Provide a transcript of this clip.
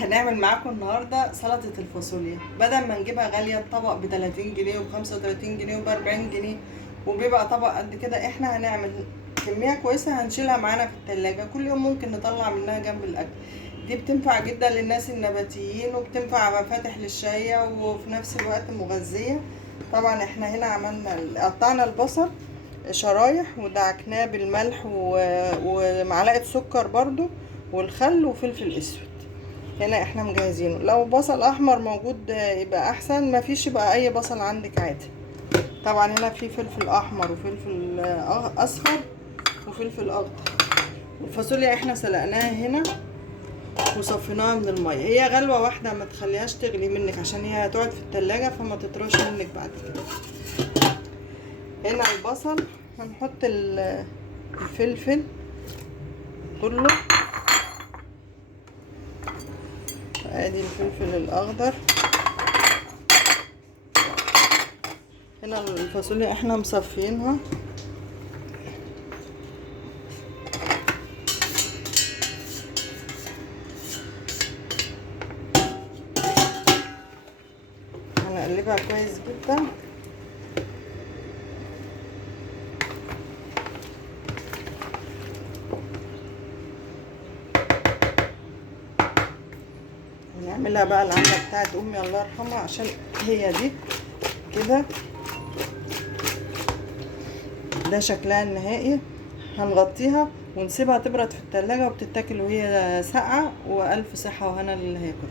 هنعمل معاكم النهارده سلطه الفاصوليا. بدل ما نجيبها غاليه الطبق ب 30 جنيه وب 35 جنيه وب 40 جنيه وبيبقى طبق قد كده، احنا هنعمل كميه كويسه هنشيلها معانا في التلاجة كل يوم، ممكن نطلع منها جنب الاكل. دي بتنفع جدا للناس النباتيين وبتنفع مفاتح للشايه وفي نفس الوقت مغذيه. طبعا احنا هنا قطعنا البصل شرايح ودعكناه بالملح ومعلقه سكر برضو والخل وفلفل اسود. هنا احنا مجهزينه. لو بصل احمر موجود يبقى احسن، ما فيش يبقى اي بصل عندك عادي. طبعا هنا في فلفل احمر وفلفل اصفر وفلفل اخضر. الفاصوليا احنا سلقناها هنا وصفيناها من الميه، هي غلوه واحده ما تخليهاش تغلي منك عشان هي هتقعد في التلاجة فما تطرش منك بعد كده. هنا البصل هنحط الفلفل كله، ادي الفلفل الاخضر. هنا الفاصوليا احنا مصفينها، هنقلبها كويس جدا. هنعملها بقى العمله بتاعت امي الله يرحمها عشان هي دي كده، ده شكلها النهائي. هنغطيها ونسيبها تبرد في التلاجة وبتتاكل وهي ساقعه، والف صحه وهنا للي هياكل.